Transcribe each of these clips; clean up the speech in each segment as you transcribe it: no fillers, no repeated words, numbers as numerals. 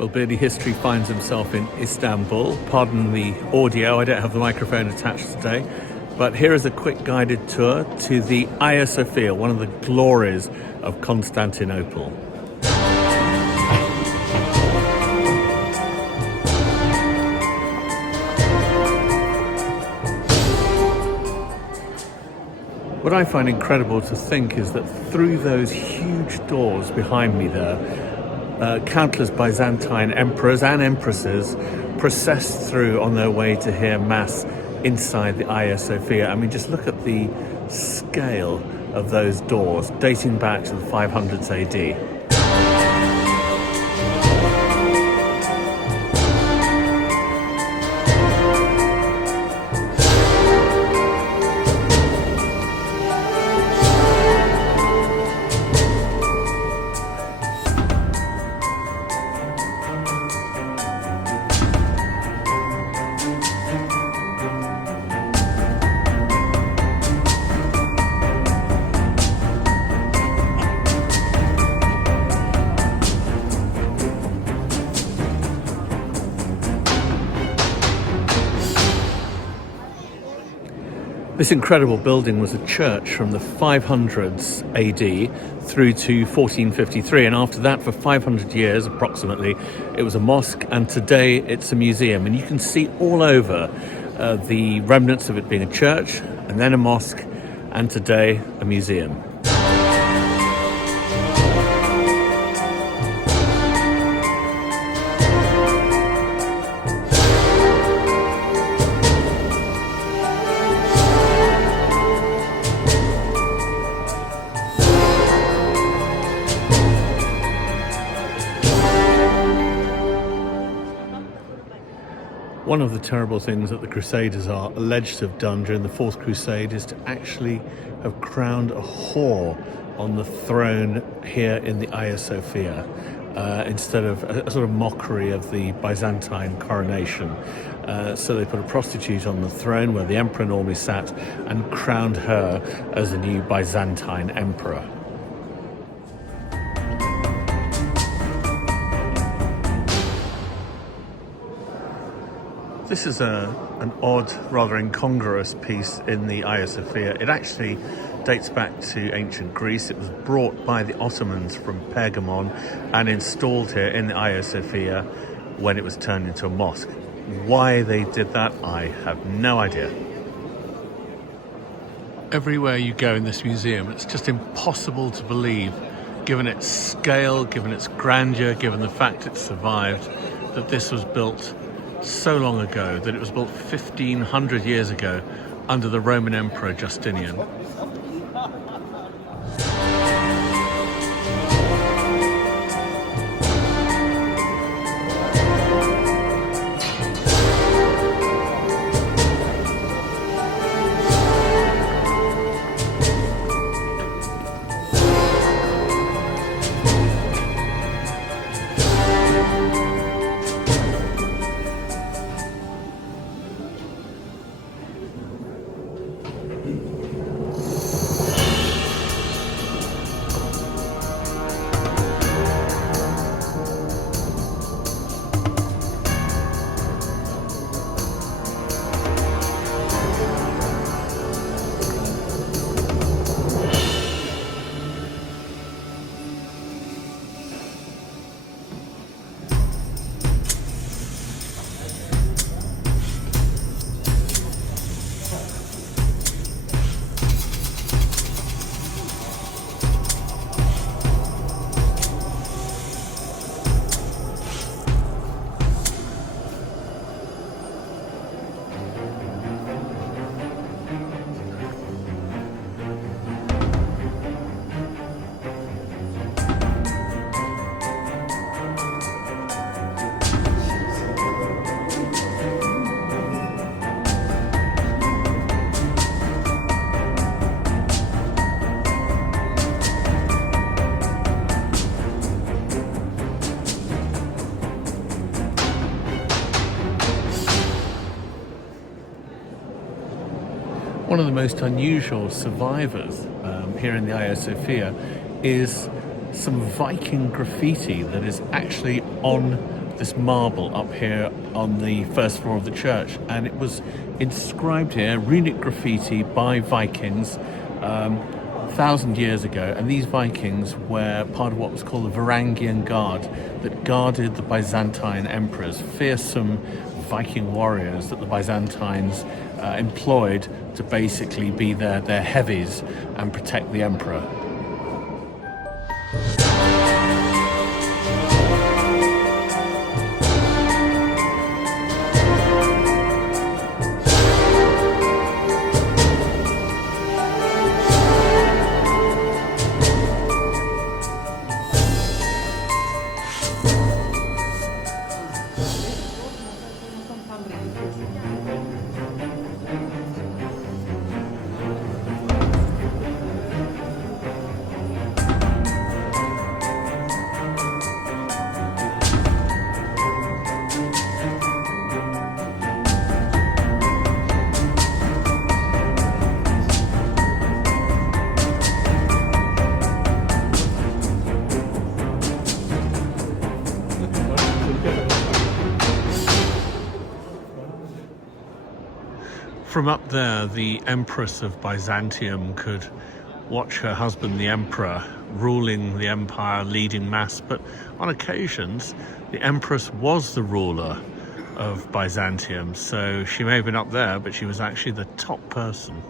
Well, Beardy History finds himself in Istanbul. Pardon the audio, I don't have the microphone attached today. But here is a quick guided tour to the Hagia Sophia, one of the glories of Constantinople. What I find incredible to think is that through those huge doors behind me there, countless Byzantine emperors and empresses processed through on their way to hear Mass inside the Hagia Sophia. I mean, just look at the scale of those doors dating back to the 500s AD. This incredible building was a church from the 500s AD through to 1453, and after that, for 500 years approximately, it was a mosque, and today it's a museum. And you can see all over the remnants of it being a church, and then a mosque, and today a museum. One of the terrible things that the Crusaders are alleged to have done during the Fourth Crusade is to actually have crowned a whore on the throne here in the Hagia Sophia, instead of a sort of mockery of the Byzantine coronation. So they put a prostitute on the throne where the emperor normally sat and crowned her as the new Byzantine emperor. This is an odd, rather incongruous piece in the Hagia Sophia. It actually dates back to ancient Greece. It was brought by the Ottomans from Pergamon and installed here in the Hagia Sophia when it was turned into a mosque. Why they did that, I have no idea. Everywhere you go in this museum, it's just impossible to believe, given its scale, given its grandeur, given the fact it survived, that this was built so long ago, that it was built 1,500 years ago under the Roman Emperor Justinian. One of the most unusual survivors here in the Hagia Sophia is some Viking graffiti that is actually on this marble up here on the first floor of the church, and it was inscribed here, runic graffiti by Vikings 1,000 years ago, and these Vikings were part of what was called the Varangian Guard that guarded the Byzantine emperors, fearsome Viking warriors that the Byzantines employed to basically be their heavies and protect the emperor. From up there, the Empress of Byzantium could watch her husband, the Emperor, ruling the empire, leading mass, but on occasions, the Empress was the ruler of Byzantium, so she may have been up there, but she was actually the top person.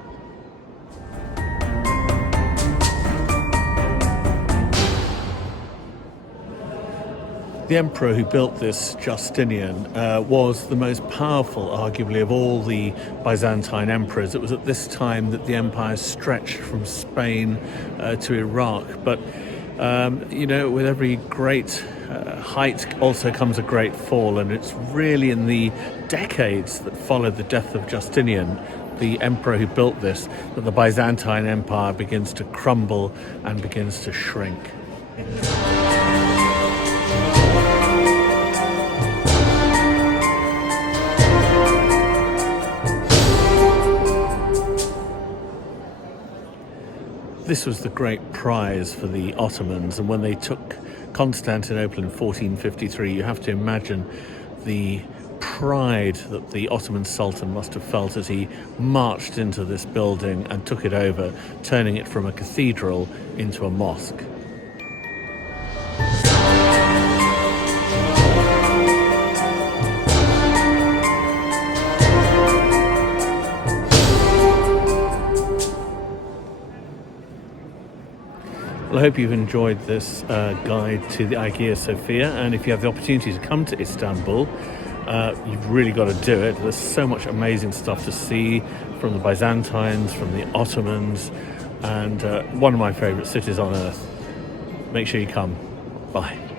The emperor who built this, Justinian, was the most powerful, arguably, of all the Byzantine emperors. It was at this time that the empire stretched from Spain to Iraq. But, you know, with every great height also comes a great fall. And it's really in the decades that followed the death of Justinian, the emperor who built this, that the Byzantine Empire begins to crumble and begins to shrink. This was the great prize for the Ottomans, and when they took Constantinople in 1453, you have to imagine the pride that the Ottoman Sultan must have felt as he marched into this building and took it over, turning it from a cathedral into a mosque. Well, I hope you've enjoyed this guide to the Hagia Sophia, and if you have the opportunity to come to Istanbul, you've really got to do it. There's so much amazing stuff to see from the Byzantines, from the Ottomans, and one of my favourite cities on earth. Make sure you come. Bye.